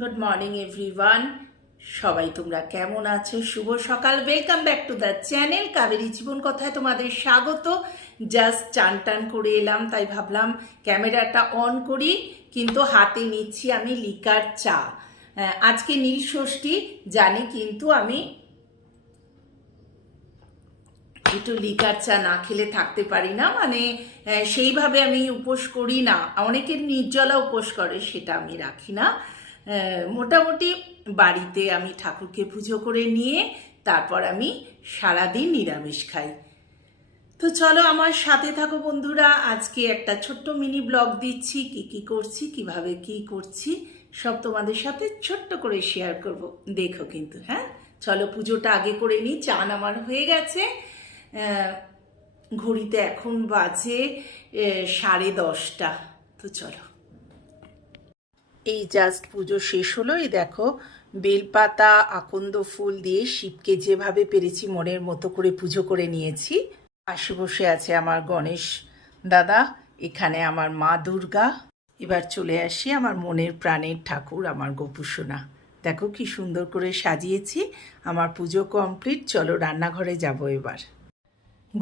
Good morning everyone সবাই তোমরা কেমন আছো? শুভ সকাল। Welcome back to the channel Kaberi জীবন কথায় তোমাদের স্বাগত। জাস্ট চান টান করে এলাম, তাই ভাবলাম ক্যামেরাটা অন করি, কিন্তু হাতে নিচ্ছি আমি লিকার চা। আজকে নীল ষষ্ঠী, জানি কিন্তু আমি একটু লিকার চা না খেলে থাকতে পারি না মানে সেইভাবে আমি উপোস করি না। অনেকের নির্জলা উপোস করে, সেটা আমি রাখি না। মোটামুটি বাড়িতে আমি ঠাকুরকে পুজো করে নিয়ে তারপর আমি সারাদিন নিরামিষ খাই। তো চলো আমার সাথে থাকো বন্ধুরা, আজকে একটা ছোট্ট মিনি ব্লগ দিচ্ছি, কি কি করছি, কীভাবে কি করছি, সব তোমাদের সাথে ছোট্ট করে শেয়ার করব। দেখো কিন্তু হ্যাঁ? চলো পুজোটা আগে করে নিই, চান আমার হয়ে গেছে। ঘড়িতে এখন বাজে সাড়ে দশটা। তো চলো। এই জাস্ট পুজো শেষ হলো এই দেখো, বেলপাতা, আকন্দ ফুল দিয়ে শিবকে যেভাবে পেরেছি মনের মতো করে পুজো করে নিয়েছি। পাশে বসে আছে আমার গণেশ দাদা, এখানে আমার মা দুর্গা। এবার চলে আসি আমার মনের প্রাণের ঠাকুর, আমার গোপুসোনা। দেখো কি সুন্দর করে সাজিয়েছি, আমার পুজো কমপ্লিট, চলো রান্নাঘরে যাব এবার।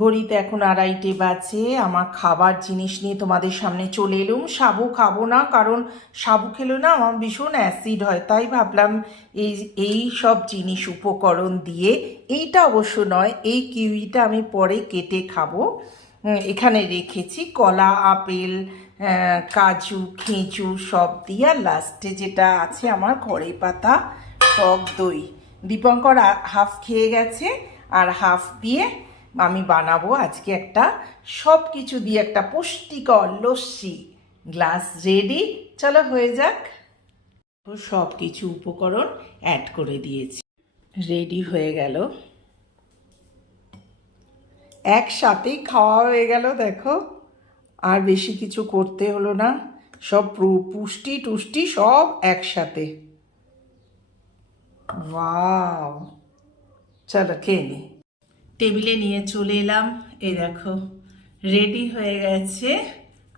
ঘড়িতে এখন আড়াইটে বাজে, আমার খাবার জিনিস নিয়ে তোমাদের সামনে চলে এলুম। সাবু খাব না, কারণ সাবু খেলে না আমার ভীষণ অ্যাসিড হয়, তাই ভাবলাম এই এই সব জিনিস উপকরণ দিয়ে, এইটা অবশ্য নয়, এই কিউইটা আমি পরে কেটে খাব। এখানে রেখেছি কলা, আপেল কাজু খেঁচু সব দিয়ে, আর লাস্টে যেটা আছে আমার ঘরে পাতা, টক দই। দীপঙ্কর হাফ খেয়ে গেছে, আর হাফ দিয়ে আমি বানাবো আজকে একটা সব কিছু দিয়ে একটা পুষ্টিকর লস্যি। গ্লাস রেডি চলো হয়ে যাক। সব কিছু উপকরণ অ্যাড করে দিয়েছি। রেডি হয়ে গেল। একসাথেই খাওয়া হয়ে গেল, দেখো। আর বেশি কিছু করতে হলো না। সব পুষ্টি টুষ্টি সব একসাথে। চলো খেয়ে নি। টেবিলে নিয়ে চলে এলাম। এই দেখো রেডি হয়ে গেছে।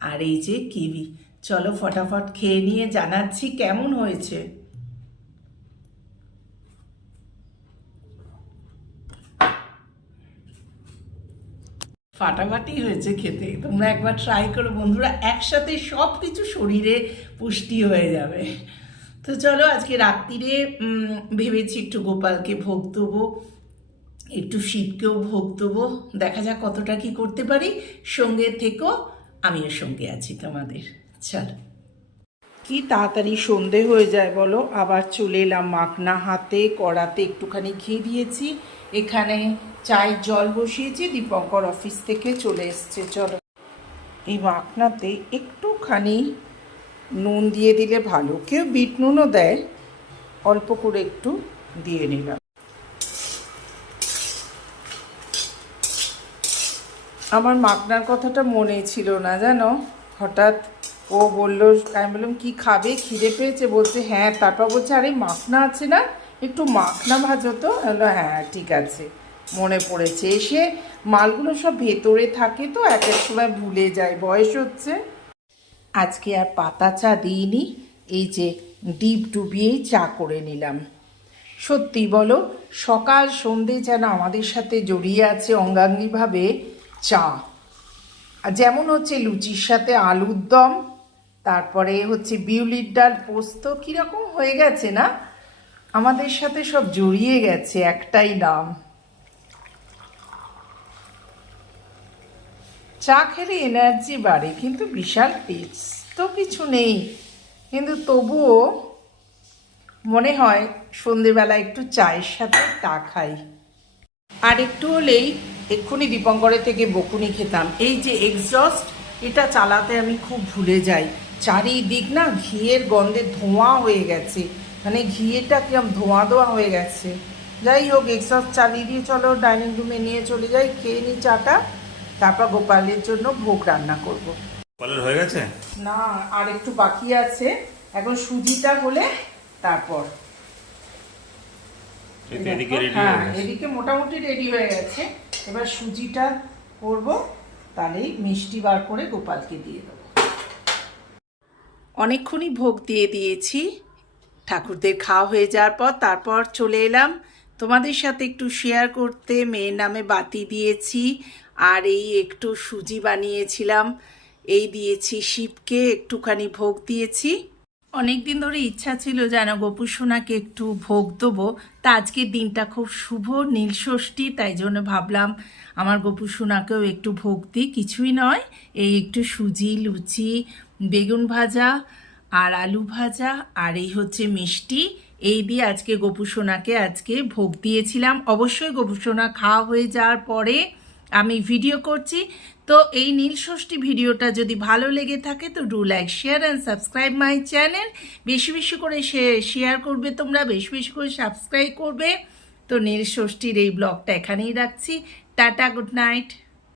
আর এই যে কিবি চলো ফটাফট খেয়ে নিয়ে জানাচ্ছি কেমন হয়েছে। ফাটাফাটি হয়েছে খেতে, তোমরা একবার ট্রাই করো বন্ধুরা, একসাথে সব কিছু শরীরে পুষ্টি হয়ে যাবে। তো চলো আজকে রাত্রিরে ভেবেছি একটু গোপালকে ভোগ দেবো। একটু শিবকেও ভোগ দেবো। দেখা যাক কতটা কি করতে পারি। সঙ্গে থেকেও আমিও সঙ্গে আছি তোমাদের। চলো। কি তাড়াতাড়ি সন্ধে হয়ে যায় বলো। আবার চলে এলাম মাখনা হাতে, কড়াতে একটুখানি ঘি দিয়েছি। এখানে চায়ের জল বসিয়েছি, দীপঙ্কর অফিস থেকে চলে এসছে। চলো। এই মাখনাতে একটুখানি নুন দিয়ে দিলে ভালো। কেউ বিট নুনও দেয়। অল্প করে একটু দিয়ে নিলাম। আমার মাখনার কথাটা মনে ছিল না, জানো? হঠাৎ ও বলল, আমি বললাম, কি খাবে? খিদে পেয়েছে? বলছে হ্যাঁ। তারপর বলছে, আরে, মাখনা আছে না? একটু মাখনা ভাজো তো। হ্যাঁ ঠিক আছে। মনে পড়েছে এসে। মালগুলো সব ভেতরে থাকে তো, এক এক সময় ভুলে যায়, বয়স হচ্ছে। আজকে আর পাতা চা দিইনি, এই যে ডিপ ডুবিয়েই চা করে নিলাম। সত্যি বলো, সকাল সন্ধে যেন আমাদের সাথে জড়িয়ে আছে অঙ্গাঙ্গিভাবে চা। আর যেমন হচ্ছে লুচির সাথে আলুর দম, তারপরে হচ্ছে বিউলির ডাল পোস্ত, কীরকম হয়ে গেছে না? আমাদের সাথে সব জড়িয়ে গেছে একটাই নাম। চা খেলে এনার্জি বাড়ে, কিন্তু বিশাল টেস্ট তো কিছু নেই। কিন্তু তবুও মনে হয় সন্ধেবেলা একটু চায়ের সাথে তা খাই। আর একটু হলেই এক্ষুনি দীপঙ্করের থেকে বকুনি খেতাম। এই যে এক্সস্ট এটা চালাতে আমি খুব ভুলে যাই। চারিদিক না ঘিয়ের গন্ধে ধোঁয়া হয়ে গেছে। মানে ঘিয়েটা কিরম ধোঁয়া ধোঁয়া হয়ে গেছে। যাই হোক এক্সস্ট চালিয়ে দিয়ে চলো ডাইনিং রুমে নিয়ে চলে যাই খেয়ে নিই চাটা তারপর গোপালের জন্য ভোগ রান্না করব। হয়ে গেছে? না আর একটু বাকি আছে। এখন সুজিটা হলে তারপর। হ্যাঁ এদিকে মোটামুটি রেডি হয়ে গেছে। এবার সুজিটা করব, তাহলেই মিষ্টি বার করে গোপালকে দিয়ে দেবো। অনেকক্ষণই ভোগ দিয়ে দিয়েছি। ঠাকুরদের খাওয়া হয়ে যাওয়ার পর তারপর চলে এলাম। তোমাদের সাথে একটু শেয়ার করতে মেয়ের নামে বাতি দিয়েছি, আর এই একটু সুজি বানিয়েছিলাম। এই দিয়েছি শিবকে, একটুখানি ভোগ দিয়েছি। অনেক দিন ধরে ইচ্ছা ছিল যেন গোপু সোনাকে একটু ভোগ দেবো। তা আজকের দিনটা খুব শুভ নীলষষ্ঠী তাই জন্য ভাবলাম আমার গোপু সোনাকেও একটু ভোগ দিই। কিছুই নয়, এই একটু সুজি, লুচি, বেগুন ভাজা আর আলু ভাজা আর এই হচ্ছে মিষ্টি। এই দিয়ে আজকে গোপু সোনাকে আজকে ভোগ দিয়েছিলাম। অবশ্যই গোপু সোনা খাওয়া হয়ে যাওয়ার পরে আমি ভিডিও করছি। তো এই নীলষষ্ঠী ভিডিওটা যদি ভালো লেগে থাকে, তো do like share and subscribe my channel বেশি বেশি করে শেয়ার করবে তোমরা, বেশি বেশি করে সাবস্ক্রাইব করবে। তো নীলষষ্ঠীর এই ব্লগটা এখানেই রাখছি। Tata good night